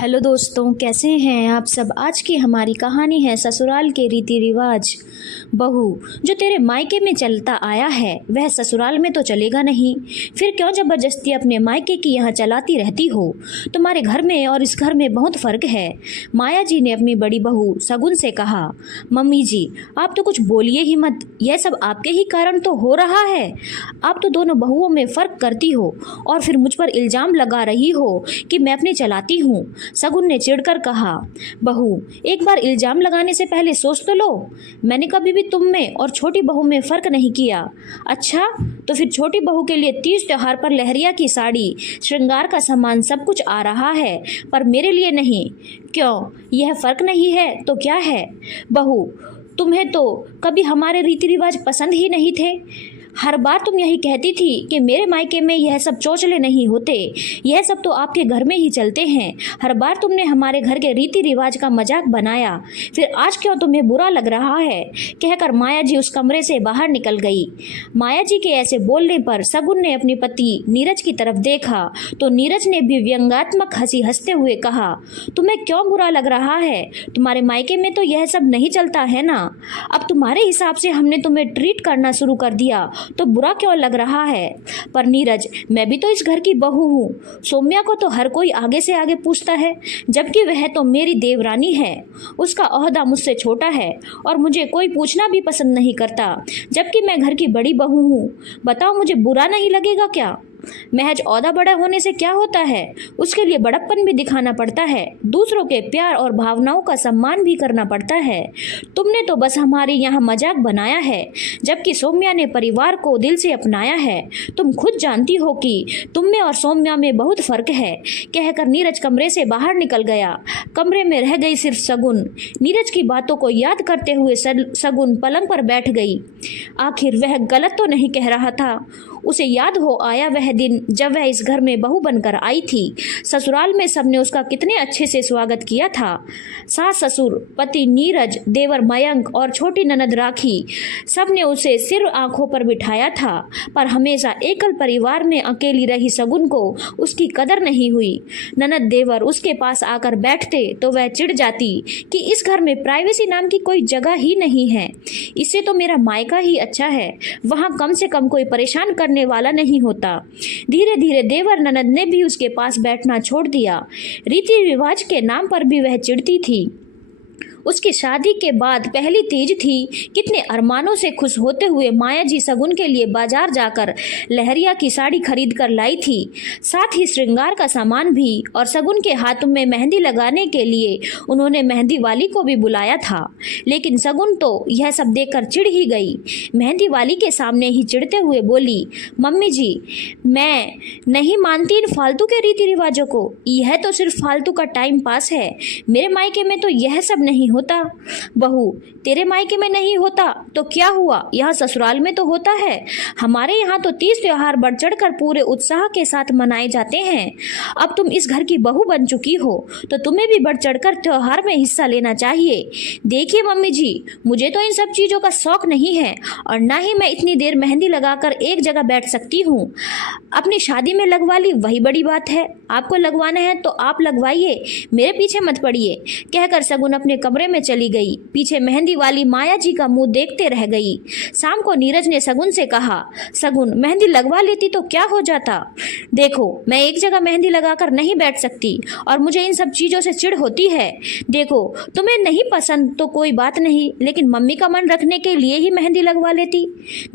Hello दोस्तों, कैसे हैं आप सब। आज की हमारी कहानी है ससुराल के रीति रिवाज। बहू, जो तेरे मायके में चलता आया है वह ससुराल में तो चलेगा नहीं, फिर क्यों जबरदस्ती अपने मायके की यहाँ चलाती रहती हो। तुम्हारे घर में और इस घर में बहुत फ़र्क है। माया जी ने अपनी बड़ी बहू सगुन से कहा। मम्मी जी, आप तो कुछ बोलिए ही मत, यह सब आपके ही कारण तो हो रहा है। आप तो दोनों बहुओं में फ़र्क करती हो और फिर मुझ पर इल्ज़ाम लगा रही हो कि मैं अपनी चलाती हूँ। सगुन ने चिढ़कर कहा। बहू, एक बार इल्ज़ाम लगाने से पहले सोच तो लो। मैंने कभी भी तुम में और छोटी बहू में फ़र्क नहीं किया। अच्छा, तो फिर छोटी बहू के लिए तीज त्योहार पर लहरिया की साड़ी, श्रृंगार का सामान सब कुछ आ रहा है, पर मेरे लिए नहीं। क्यों, यह फ़र्क नहीं है तो क्या है। बहू, तुम्हें तो कभी हमारे रीति रिवाज पसंद ही नहीं थे। हर बार तुम यही कहती थी कि मेरे मायके में यह सब चोचले नहीं होते, यह सब तो आपके घर में ही चलते हैं। हर बार तुमने हमारे घर के रीति रिवाज का मजाक बनाया, फिर आज क्यों तुम्हें बुरा लग रहा है, कहकर माया जी उस कमरे से बाहर निकल गई। माया जी के ऐसे बोलने पर सगुन ने अपनी पति नीरज की तरफ देखा तो नीरज ने भी व्यंग्यात्मक हंसी हंसते हुए कहा, तुम्हें क्यों बुरा लग रहा है, तुम्हारे मायके में तो यह सब नहीं चलता है ना। अब तुम्हारे हिसाब से हमने तुम्हें ट्रीट करना शुरू कर दिया तो बुरा क्यों लग रहा है। पर नीरज, मैं भी तो इस घर की बहू हूँ। सोम्या को तो हर कोई आगे से आगे पूछता है, जबकि वह तो मेरी देवरानी है। उसका ओहदा मुझसे छोटा है और मुझे कोई पूछना भी पसंद नहीं करता, जबकि मैं घर की बड़ी बहू हूँ। बताओ, मुझे बुरा नहीं लगेगा क्या। महज ओहदा बड़ा होने से क्या होता है, उसके लिए बड़प्पन भी दिखाना पड़ता है, दूसरों के प्यार और भावनाओं का सम्मान भी करना पड़ता है। तुमने तो बस हमारे यहाँ मजाक बनाया है, जबकि सौम्या ने परिवार को दिल से अपनाया है। तुम खुद जानती हो कि तुम में और सौम्या में बहुत फर्क है, कहकर नीरज कमरे से बाहर निकल गया। कमरे में रह गई सिर्फ सगुन। नीरज की बातों को याद करते हुए सगुन पलंग पर बैठ गई। आखिर वह गलत तो नहीं कह रहा था। उसे याद हो आया वह दिन जब वह इस घर में बहू बनकर आई थी। ससुराल में सबने उसका कितने अच्छे से स्वागत किया था। सास ससुर, पति नीरज, देवर मयंक और छोटी ननद राखी, सबने उसे सिर आंखों पर बिठाया था। पर हमेशा एकल परिवार में अकेली रही सगुन को उसकी कदर नहीं हुई। ननद देवर उसके पास आकर बैठते तो वह चिढ़ जाती कि इस घर में प्राइवेसी नाम की कोई जगह ही नहीं है। इससे तो मेरा मायका ही अच्छा है, वहाँ कम से कम कोई परेशान करने वाला नहीं होता। धीरे धीरे देवर ननद ने भी उसके पास बैठना छोड़ दिया। रीति रिवाज के नाम पर भी वह चिढ़ती थी। उसकी शादी के बाद पहली तीज थी। कितने अरमानों से खुश होते हुए माया जी सगुन के लिए बाजार जाकर लहरिया की साड़ी खरीद कर लाई थी, साथ ही श्रृंगार का सामान भी, और सगुन के हाथों में मेहंदी लगाने के लिए उन्होंने मेहंदी वाली को भी बुलाया था। लेकिन सगुन तो यह सब देखकर चिढ़ ही गई। मेहंदी वाली के सामने ही चिढ़ते हुए बोली, मम्मी जी, मैं नहीं मानती इन फालतू के रीति रिवाजों को, यह तो सिर्फ फालतू का टाइम पास है। मेरे मायके में तो यह सब नहीं होता। बहू, तेरे मायके में नहीं होता तो क्या हुआ, यहाँ ससुराल में तो होता है। हमारे यहाँ तो तीज त्योहार बढ़ चढ़कर पूरे उत्साह के साथ मनाए जाते हैं। अब तुम इस घर की बहू बन चुकी हो तो तुम्हें भी बढ़ चढ़कर त्योहार में हिस्सा लेना चाहिए। देखिए मम्मी जी, मुझे तो इन सब चीज़ों का शौक नहीं है और ना ही मैं इतनी देर मेहंदी लगाकर एक जगह बैठ सकती हूँ। अपनी शादी में लगवा ली वही बड़ी बात है। आपको लगवाना है तो आप लगवाइए, मेरे पीछे मत पड़िए, कहकर सगुन अपने कमरे में चली गई। पीछे मेहंदी वाली माया जी का मुंह देखते रह गई। शाम को नीरज ने सगुन से कहा, सगुन, मेहंदी लगवा लेती तो क्या हो जाता। देखो, मैं एक जगह मेहंदी लगाकर नहीं बैठ सकती और मुझे इन सब चीज़ों से चिढ़ होती है। देखो, तुम्हें नहीं पसंद तो कोई बात नहीं, लेकिन मम्मी का मन रखने के लिए ही मेहंदी लगवा लेती।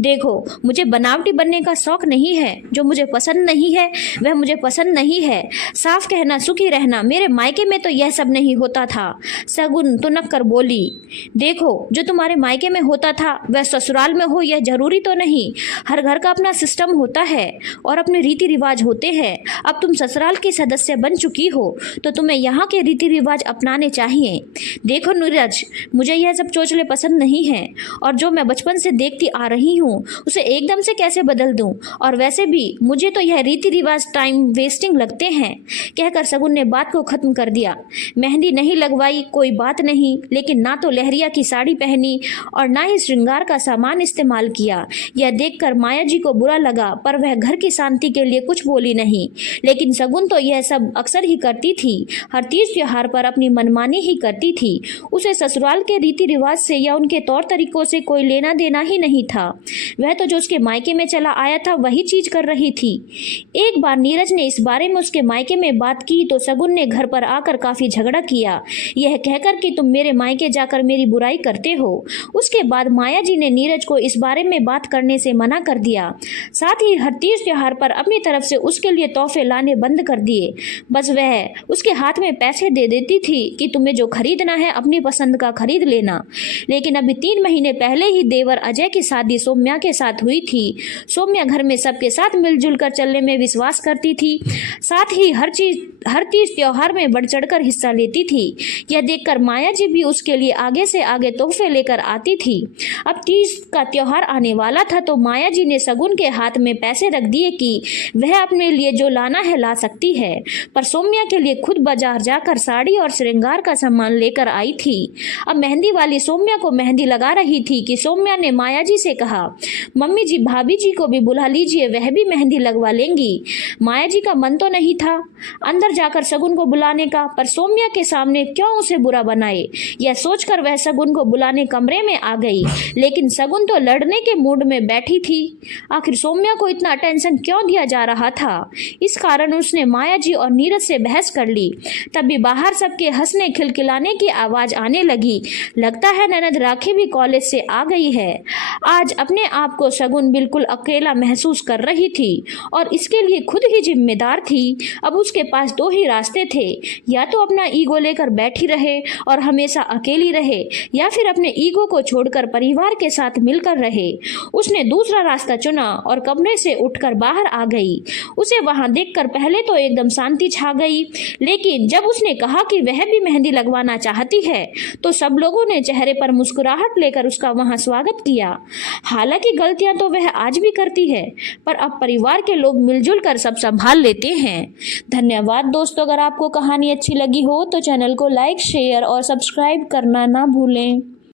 देखो, मुझे बनावटी बनने का शौक नहीं है। जो मुझे पसंद नहीं है वह मुझे पसंद नहीं है। साफ कहना, सुखी रहना। मेरे मायके में तो यह सब नहीं होता था। सगुन तुनक कर बोली, देखो, जो तुम्हारे मायके में होता था वह ससुराल में हो यह जरूरी तो नहीं। हर घर का अपना सिस्टम होता है और अपने रीति रिवाज होते हैं। अब तुम ससुराल की सदस्य बन चुकी हो तो तुम्हें यहाँ के रीति रिवाज अपनाने चाहिए। देखो नीरज, मुझे यह सब चोचले पसंद नहीं है और जो मैं बचपन से देखती आ रही हूँ उसे एकदम से कैसे बदल दूँ, और वैसे भी मुझे तो यह रीति रिवाज टाइम वेस्टिंग लगते हैं, कहकर सगुन ने बात को खत्म कर दिया। मेहंदी नहीं लगवाई कोई बात नहीं, नहीं, लेकिन ना तो लहरिया की साड़ी पहनी और ना ही श्रृंगार का सामान इस्तेमाल किया। यह देखकर माया जी को बुरा लगा, पर वह घर की शांति के लिए कुछ बोली नहीं। लेकिन सगुन तो यह सब अक्सर ही करती थी, हर तीज त्योहार पर अपनी मनमानी ही करती थी। उसे ससुराल के रीति रिवाज से या उनके तौर तरीकों से कोई लेना देना ही नहीं था। वह तो जो उसके मायके में चला आया था वही चीज कर रही थी। एक बार नीरज ने इस बारे में उसके मायके में बात की तो सगुन ने घर पर आकर काफी झगड़ा किया, यह कहकर कि तुम मेरे मायके जाकर मेरी बुराई करते हो। उसके बाद माया जी ने नीरज को इस बारे में बात करने से मना कर दिया। साथ ही हर तीज त्योहार पर अपनी तरफ से उसके लिए तोहफे लाने बंद कर दिए। बस वह उसके हाथ में पैसे दे देती थी कि तुम्हें जो खरीदना है अपनी पसंद का खरीद लेना। लेकिन अभी 3 महीने पहले ही देवर अजय की शादी सौम्या के साथ हुई थी। सौम्या घर में सबके साथ मिलजुल कर चलने में विश्वास करती थी, साथ ही हर तीज त्योहार में बढ़ चढ़कर हिस्सा लेती थी। यह देखकर माया जी भी उसके लिए आगे से आगे तोहफे लेकर आती थी। अब तीज का त्योहार आने वाला था तो माया जी ने सगुन के हाथ में पैसे रख दिए कि वह अपने लिए जो लाना है ला सकती है, पर सौम्या के लिए खुद बाजार जाकर साड़ी और श्रृंगार का सामान लेकर आई थी। अब मेहंदी वाली सौम्या को मेहंदी लगा रही थी कि सौम्या ने माया जी से कहा, मम्मी जी भाभी जी को भी बुला लीजिए, वह भी मेहंदी लगवा लेंगी। माया जी का मन तो नहीं था अंदर जाकर सगुन को बुलाने का, पर सौम्या के सामने क्यों उसे बुरा बनाए, यह सोचकर वह सगुन को बुलाने कमरे में आ गई। लेकिन सगुन तो लड़ने के मूड में बैठी थी। आखिर सौम्या को इतना अटेंशन क्यों दिया जा रहा था, इस कारण उसने माया जी और नीरज से बहस कर ली। तभी बाहर सबके हंसने खिलखिलाने की आवाज आने लगी। लगता है ननद राखी भी कॉलेज से आ गई है। आज अपने आप को सगुन बिल्कुल अकेला महसूस कर रही थी और इसके लिए खुद ही जिम्मेदार थी। अब उसके पास 2 ही रास्ते थे, या तो अपना ईगो लेकर बैठी रहे और हमेशा अकेली रहे, या फिर अपने ईगो को छोड़कर परिवार के साथ मिलकर रहे। उसने दूसरा रास्ता चुना और कमरे से उठकर बाहर आ गई। उसे वहां देखकर पहले तो एकदम शांति छा गई, लेकिन जब उसने कहा कि वह भी मेहंदी लगवाना चाहती है तो सब लोगों ने चेहरे पर मुस्कुराहट लेकर उसका वहां स्वागत किया। हालांकि गलतियां तो वह आज भी करती है, पर अब परिवार के लोग मिलजुल कर सब संभाल लेते हैं। धन्यवाद दोस्तों, अगर आपको कहानी अच्छी लगी हो तो चैनल को लाइक, शेयर और सब्सक्राइब करना ना भूलें।